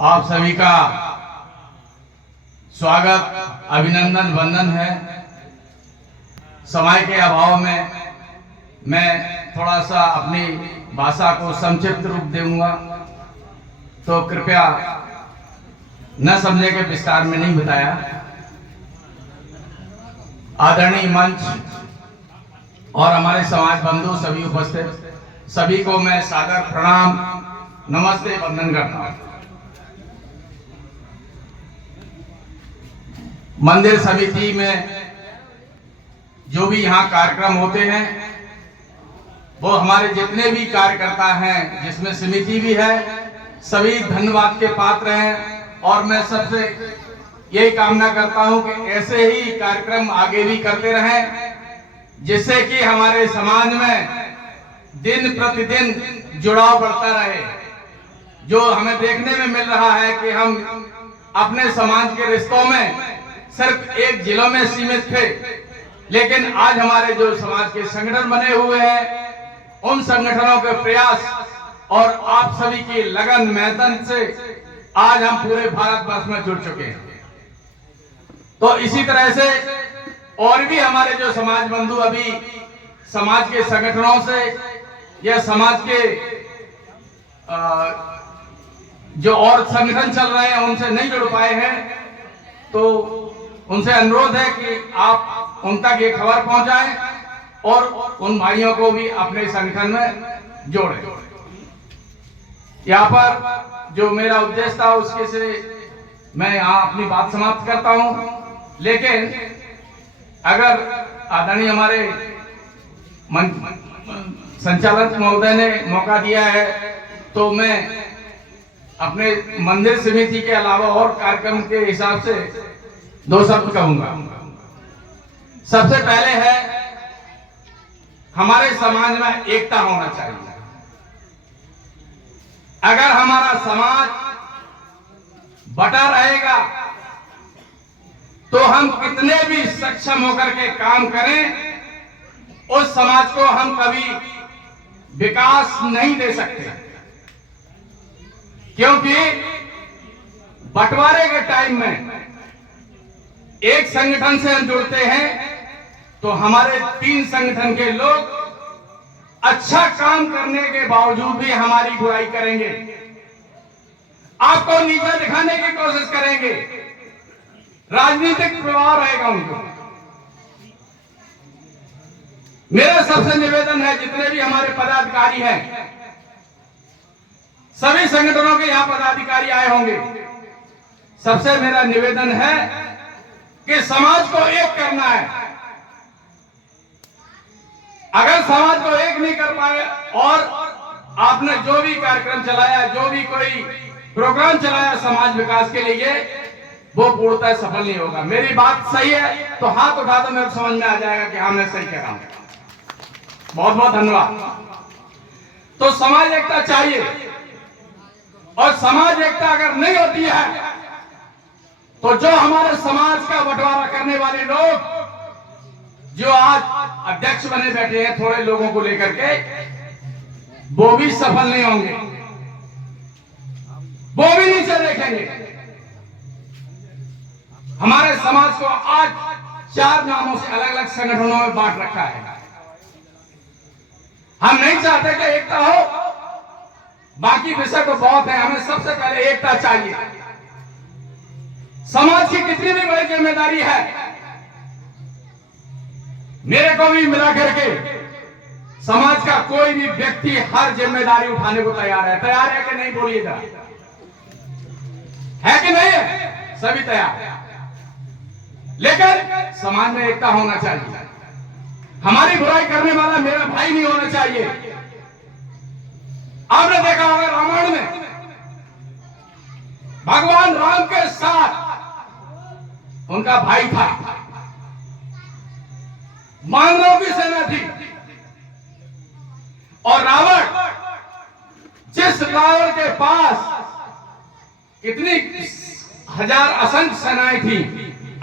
आप सभी का स्वागत, अभिनंदन, वंदन है। समय के अभाव में मैं थोड़ा सा अपनी भाषा को संक्षिप्त रूप दूंगा, तो कृपया न समझे के विस्तार में नहीं बताया। आदरणीय मंच और हमारे समाज बंधु सभी उपस्थित सभी को मैं सादर प्रणाम, नमस्ते, वंदन करता हूं। मंदिर समिति में जो भी यहाँ कार्यक्रम होते हैं, वो हमारे जितने भी कार्यकर्ता हैं, जिसमें समिति भी है, सभी धन्यवाद के पात्र हैं। और मैं सबसे यही कामना करता हूं कि ऐसे ही कार्यक्रम आगे भी करते रहें, जिससे कि हमारे समाज में दिन प्रतिदिन जुड़ाव बढ़ता रहे। जो हमें देखने में मिल रहा है कि हम अपने समाज के रिश्तों में सिर्फ एक जिलों में सीमित थे, लेकिन आज हमारे जो समाज के संगठन बने हुए हैं, उन संगठनों के प्रयास और आप सभी की लगन मेहनत से आज हम पूरे भारतवर्ष में जुड़ चुके हैं। तो इसी तरह से और भी हमारे जो समाज बंधु अभी समाज के संगठनों से या समाज के जो और संगठन चल रहे हैं उनसे नहीं जुड़ पाए हैं, तो उनसे अनुरोध है कि आप उन तक ये खबर पहुंचाएं और उन भाइयों को भी अपने संगठन में जोड़ें। यहाँ पर जो मेरा उद्देश्य था उसके से मैं यहाँ अपनी बात समाप्त करता हूँ। लेकिन अगर आदरणीय हमारे संचालक महोदय ने मौका दिया है, तो मैं अपने मंदिर समिति के अलावा और कार्यक्रम के हिसाब से दो शब्द कहूंगा। सबसे पहले है, हमारे समाज में एकता होना चाहिए। अगर हमारा समाज बटा रहेगा तो हम कितने भी सक्षम होकर के काम करें, उस समाज को हम कभी विकास नहीं दे सकते। क्योंकि बंटवारे के टाइम में एक संगठन से हम जुड़ते हैं तो हमारे 3 संगठन के लोग अच्छा काम करने के बावजूद भी हमारी बुराई करेंगे, आपको नीचा दिखाने की कोशिश करेंगे, राजनीतिक प्रभाव रहेगा उनको। मेरा सबसे निवेदन है, जितने भी हमारे पदाधिकारी हैं, सभी संगठनों के यहां पदाधिकारी आए होंगे, सबसे मेरा निवेदन है कि समाज को एक करना है। अगर समाज को एक नहीं कर पाए और आपने जो भी कार्यक्रम चलाया, जो भी कोई प्रोग्राम चलाया समाज विकास के लिए, वो पूर्णतः सफल नहीं होगा। मेरी बात सही है तो हाथ उठा दो, मेरे समझ में आ जाएगा कि हमने सही कह रहा हूं। बहुत बहुत धन्यवाद। तो समाज एकता चाहिए, और समाज एकता अगर नहीं होती है तो जो हमारे समाज का बंटवारा करने वाले लोग जो आज अध्यक्ष बने बैठे हैं थोड़े लोगों को लेकर के, वो भी सफल नहीं होंगे, वो भी नीचे देखेंगे। हमारे समाज को आज 4 नामों से अलग अलग संगठनों में बांट रखा है। हम नहीं चाहते कि एकता हो, बाकी विषय तो बहुत है, हमें सबसे पहले एकता चाहिए। समाज की कितनी भी बड़ी जिम्मेदारी है, मेरे को भी मिला करके समाज का कोई भी व्यक्ति हर जिम्मेदारी उठाने को तैयार है कि नहीं, बोलिएगा, है कि नहीं है? सभी तैयार है, लेकिन समाज में एकता होना चाहिए। हमारी बुराई करने वाला मेरा भाई नहीं होना चाहिए। आपने देखा होगा रामायण में भगवान राम के साथ उनका भाई था, मानवों की सेना थी, और रावण, जिस रावण के पास कितनी हजार असंख्य सेनाएं थी,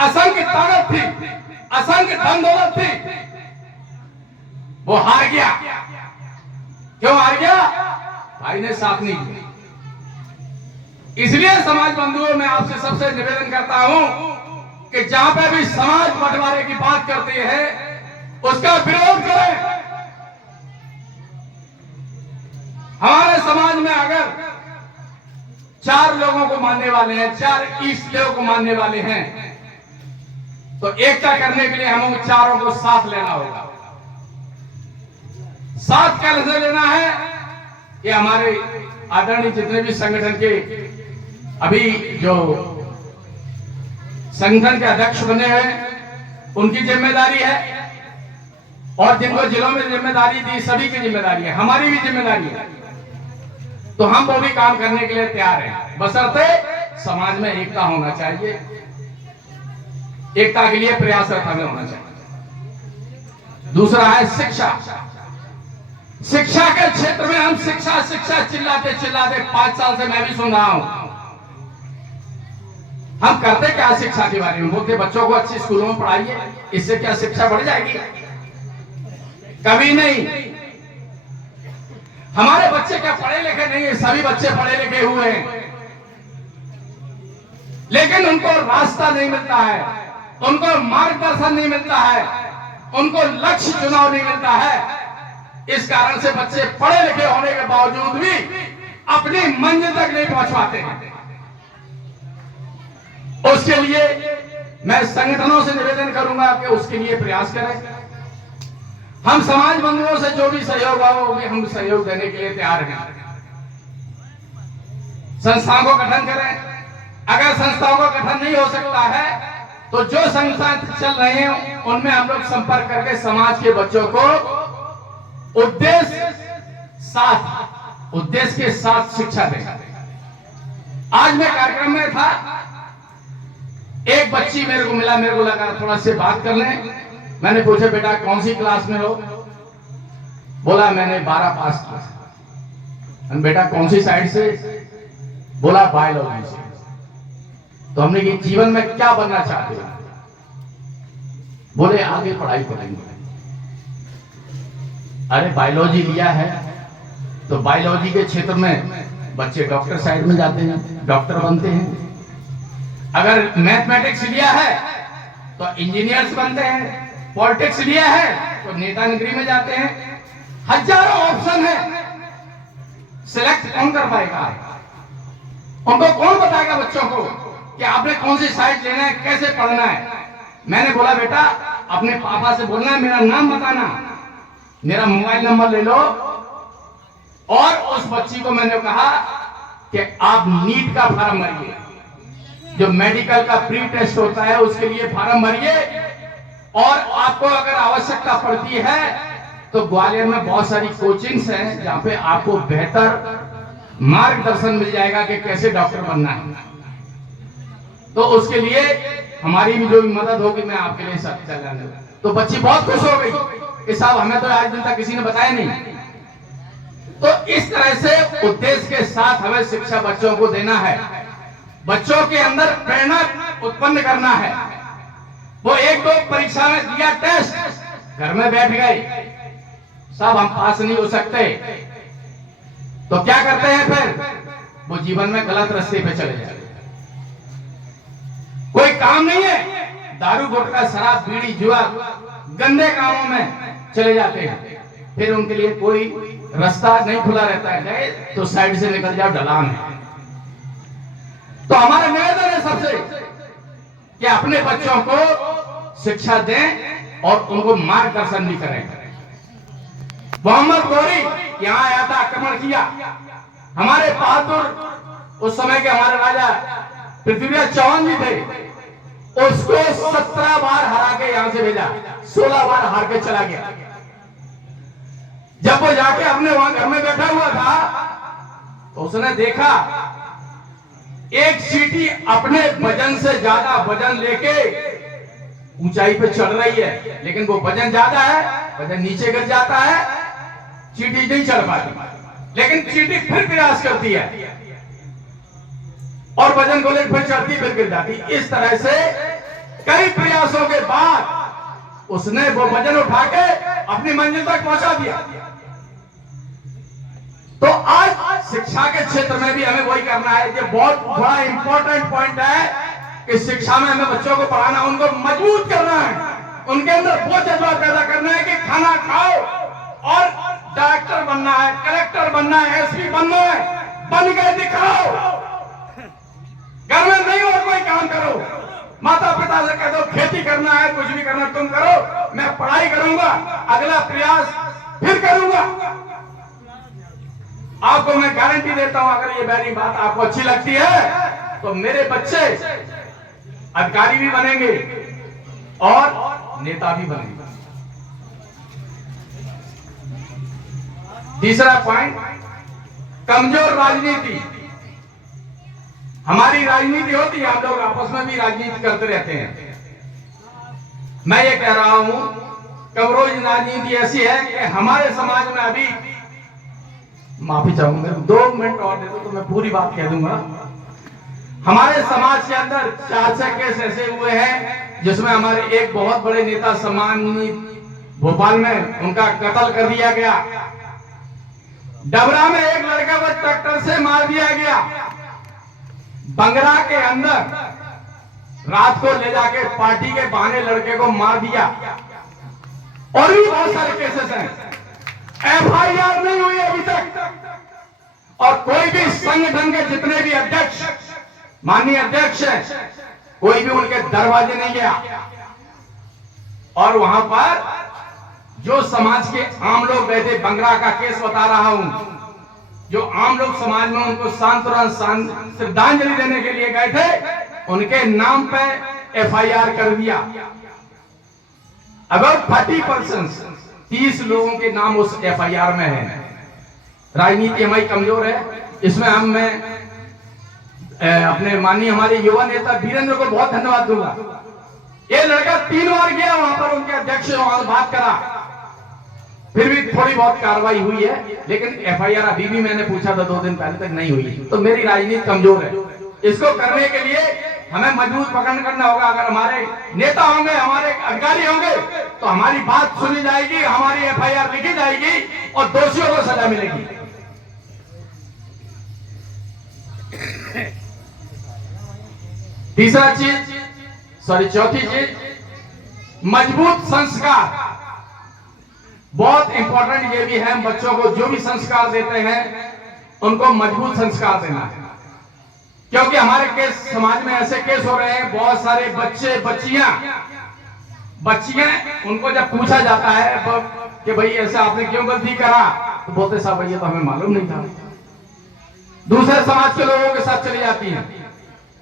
असंख्य ताकत थी, असंख्य धन दौलत थी, वो हार गया। क्यों हार गया? भाई ने साथ नहीं दिया। इसलिए समाज बंधुओं मैं आपसे सबसे निवेदन करता हूं कि जहां पे भी समाज बंटवारे की बात करती है उसका विरोध करें। हमारे समाज में अगर 4 लोगों को मानने वाले हैं, 4 ईष्ट देव को मानने वाले हैं, तो एकता करने के लिए हमें चारों को साथ लेना होगा। साथ कैसे लेना है? कि हमारे आदरणीय जितने भी संगठन के अभी जो संगठन के अध्यक्ष बने हैं उनकी जिम्मेदारी है, और जिनको जिलों में जिम्मेदारी दी सभी की जिम्मेदारी है, हमारी भी जिम्मेदारी है। तो हम वो भी काम करने के लिए तैयार हैं, बशर्ते समाज में एकता होना चाहिए, एकता के लिए प्रयासरत हमें होना चाहिए। दूसरा है शिक्षा। शिक्षा के क्षेत्र में हम शिक्षा शिक्षा चिल्लाते चिल्लाते 5 साल से मैं भी सुन रहा हूं। हम करते क्या शिक्षा के बारे में? बोलते बच्चों को अच्छे स्कूलों में पढ़ाइए, इससे क्या शिक्षा बढ़ जाएगी? कभी नहीं। हमारे बच्चे क्या पढ़े लिखे नहीं है? सभी बच्चे पढ़े लिखे हुए हैं, लेकिन उनको रास्ता नहीं मिलता है, उनको मार्गदर्शन नहीं मिलता है, उनको लक्ष्य चुनाव नहीं मिलता है। इस कारण से बच्चे पढ़े लिखे होने के बावजूद भी अपनी मंजिल तक नहीं पहुंच पाते हैं। उसके लिए मैं संगठनों से निवेदन करूंगा कि उसके लिए प्रयास करें। हम समाज बंधुओं से जो भी सहयोग हो वो भी हम सहयोग देने के लिए तैयार हैं। संस्थाओं को गठन करें। अगर संस्थाओं का गठन नहीं हो सकता है तो जो संस्थाएं चल रहे हैं उनमें हम लोग संपर्क करके समाज के बच्चों को उद्देश्य के साथ शिक्षा दें। आज मैं कार्यक्रम में था, एक बच्ची मेरे को मिला, मेरे को लगा थोड़ा से बात कर लें। मैंने पूछा बेटा कौन सी क्लास में हो? बोला मैंने 12 पास किया। बेटा कौन सी साइड से? बोला बायोलॉजी से। तो हमने कहा जीवन में क्या बनना चाहते हो? बोले आगे पढ़ाई करेंगे। अरे बायोलॉजी लिया है तो बायोलॉजी के क्षेत्र में बच्चे डॉक्टर साइड में जाते हैं, डॉक्टर बनते हैं। अगर मैथमेटिक्स लिया है तो इंजीनियर्स बनते हैं, पॉलिटिक्स लिया है तो नेता नगरी में जाते हैं। हजारों ऑप्शन है, सिलेक्ट कौन कर पाएगा? उनको कौन बताएगा बच्चों को कि आपने कौन सी साइड लेना है, कैसे पढ़ना है? मैंने बोला बेटा अपने पापा से बोलना, मेरा नाम बताना, मेरा मोबाइल नंबर ले लो। और उस बच्ची को मैंने कहा कि आप नीट का फॉर्म भरिए, जो मेडिकल का प्री टेस्ट होता है उसके लिए फॉर्म भरिए, और आपको अगर आवश्यकता पड़ती है तो ग्वालियर में बहुत सारी कोचिंग्स हैं जहां पे आपको बेहतर मार्गदर्शन मिल जाएगा कि कैसे डॉक्टर बनना है। तो उसके लिए हमारी भी जो भी मदद होगी मैं आपके लिए साथ चल जाने। तो बच्ची बहुत खुश हो गई कि साहब हमें तो आज दिन तक किसी ने बताया नहीं। तो इस तरह से उद्देश्य के साथ हमें शिक्षा बच्चों को देना है, बच्चों के अंदर प्रेरणा उत्पन्न करना है। वो 1-2 परीक्षा में दिया टेस्ट, घर में बैठ गए, साहब हम पास नहीं हो सकते, तो क्या करते हैं फिर? वो जीवन में गलत रास्ते पे चले जाते हैं। कोई काम नहीं है, दारू गुटखा शराब बीड़ी जुआ गंदे कामों में चले जाते हैं। फिर उनके लिए कोई रास्ता नहीं खुला रहता है, तो साइड से निकल जाओ, ढलान है। तो हमारा निवेदन है सबसे कि अपने बच्चों को शिक्षा दें और उनको मार्गदर्शन भी करें। मोहम्मद गौरी यहां आया था, आक्रमण किया। हमारे बहादुर उस समय के हमारे राजा पृथ्वीराज चौहान जी थे, उसको 17 बार हरा के यहां से भेजा, 16 बार हार के चला गया। जब वो जाके अपने वहां घर में बैठा हुआ था तो उसने देखा एक चींटी अपने वजन से ज्यादा वजन लेके ऊंचाई पे चढ़ रही है, लेकिन वो वजन ज्यादा है, वजन नीचे गिर जाता है, चींटी नहीं चढ़ पाती। लेकिन चींटी फिर प्रयास करती है और वजन को लेकर फिर चढ़ती, फिर गिर जाती। इस तरह से कई प्रयासों के बाद उसने वो वजन उठा के अपनी मंजिल तक पहुंचा दिया। तो आज शिक्षा के क्षेत्र में भी हमें वही करना है। ये बहुत बड़ा इंपॉर्टेंट पॉइंट है कि शिक्षा में हमें बच्चों को पढ़ाना, उनको मजबूत करना है, उनके अंदर वो जज्बा पैदा करना है कि खाना खाओ और डॉक्टर बनना है, कलेक्टर बनना है, एसपी बनना है, बन के दिखाओ। घर में नहीं और कोई काम करो, माता पिता से कह दो खेती करना है, कुछ भी करना तुम करो, मैं पढ़ाई करूंगा, अगला प्रयास फिर करूंगा। आपको मैं गारंटी देता हूं, अगर ये मेरी बात आपको अच्छी लगती है तो मेरे बच्चे अधिकारी भी बनेंगे और नेता भी बनेंगे। तीसरा पॉइंट, कमजोर राजनीति। हमारी राजनीति होती है, हम लोग आपस में भी राजनीति करते रहते हैं। मैं ये कह रहा हूं, कमजोर राजनीति ऐसी है कि हमारे समाज में अभी, माफी चाहूंगा, 2 मिनट और दे दो तो मैं पूरी बात कह दूंगा। हमारे समाज के अंदर 4 केस ऐसे हुए हैं जिसमें हमारे एक बहुत बड़े नेता सम्मानित भोपाल में उनका कत्ल कर दिया गया। डबरा में एक लड़का को ट्रैक्टर से मार दिया गया। बंगरा के अंदर रात को ले जाके पार्टी के बहाने लड़के को मार दिया। और भी बहुत सारे केसेस हैं, एफआईआर नहीं हुई अभी तक। और कोई भी संगठन के जितने भी अध्यक्ष, माननीय अध्यक्ष हैं, कोई भी उनके दरवाजे नहीं गया। और वहां पर जो समाज के आम लोग गए थे, बंगरा का केस बता रहा हूं, जो आम लोग समाज में उनको सांत्वना श्रद्धांजलि देने के लिए गए थे, उनके नाम पे एफआईआर कर दिया। अगर 30% 30 लोगों के नाम उस एफआईआर में है। राजनीति हमारी कमजोर है। इसमें मैं अपने माननीय हमारे युवा नेता वीरेंद्र को बहुत धन्यवाद दूंगा। ये लड़का 3 बार गया वहां पर, उनके अध्यक्ष से वहां बात करा, फिर भी थोड़ी बहुत कार्रवाई हुई है, लेकिन एफआईआर अभी भी मैंने पूछा था 2 दिन पहले तक नहीं हुई। तो मेरी राजनीति कमजोर है। इसको करने के लिए हमें मजबूत पकड़ करना होगा। अगर हमारे नेता होंगे, हमारे अधिकारी होंगे, तो हमारी बात सुनी जाएगी, हमारी एफआईआर लिखी जाएगी और दोषियों को सजा मिलेगी। चौथी चीज, मजबूत संस्कार। बहुत इंपॉर्टेंट ये भी है, बच्चों को जो भी संस्कार देते हैं उनको मजबूत संस्कार देना है। क्योंकि हमारे केस, समाज में ऐसे केस हो रहे हैं, बहुत सारे बच्चे बच्चियां उनको जब पूछा जाता है कि भाई ऐसा आपने क्यों गलती करा, तो बोलते साहब ये तो हमें मालूम नहीं था। दूसरे समाज के लोगों के साथ चली जाती हैं,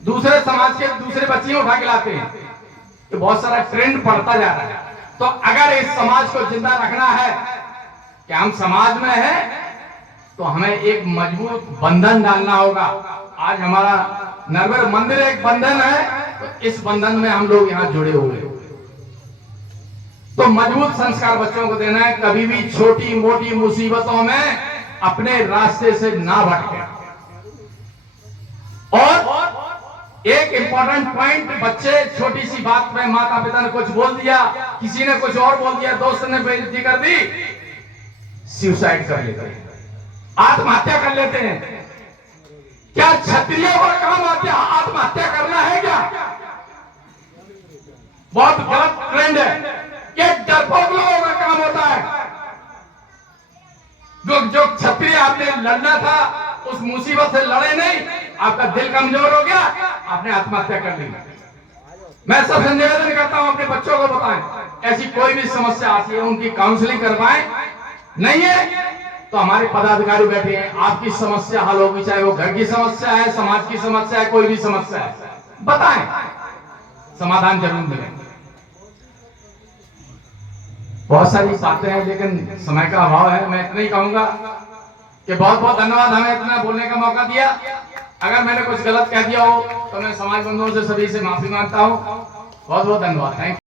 दूसरे समाज के दूसरे बच्चियां उठा के लाते हैं। तो बहुत सारा ट्रेंड बढ़ता जा रहा है। तो अगर इस समाज को जिंदा रखना है कि हम समाज में हैं, तो हमें एक मजबूत बंधन डालना होगा। आज हमारा नरवर मंदिर एक बंधन है, तो इस बंधन में हम लोग यहाँ जुड़े हुए हैं। तो मजबूत संस्कार बच्चों को देना है, कभी भी छोटी मोटी मुसीबतों में अपने रास्ते से ना भटके। और एक इंपॉर्टेंट पॉइंट, बच्चे छोटी सी बात में माता पिता ने कुछ बोल दिया, किसी ने कुछ और बोल दिया, दोस्त ने बेइज्जती कर दी, सुसाइड कर लेते हैं, आत्महत्या कर लेते हैं। क्या क्षत्रियों का काम आत्महत्या करना है क्या? बहुत गलत ट्रेंड है। ये डरपोक लोगों का काम होता है। जो क्षत्रिय आपने लड़ना था, उस मुसीबत से लड़े नहीं, आपका दिल कमजोर हो गया, आपने आत्महत्या कर ली। मैं सबसे निवेदन करता हूं, अपने बच्चों को बताएं, ऐसी कोई भी समस्या आती है उनकी काउंसलिंग करवाएं। नहीं है तो हमारे पदाधिकारी बैठे हैं, आपकी समस्या हल होगी, चाहे वो घर की समस्या है, समाज की समस्या है, कोई भी समस्या है, बताएं, समाधान जरूर मिलेगा। बहुत सारी बातें हैं, लेकिन समय का अभाव है। मैं इतना ही कहूंगा कि बहुत बहुत धन्यवाद, हमें इतना बोलने का मौका दिया। अगर मैंने कुछ गलत कह दिया हो तो मैं समाज बंधुओं से, सभी से माफी मांगता हूं। बहुत बहुत धन्यवाद। Thank you.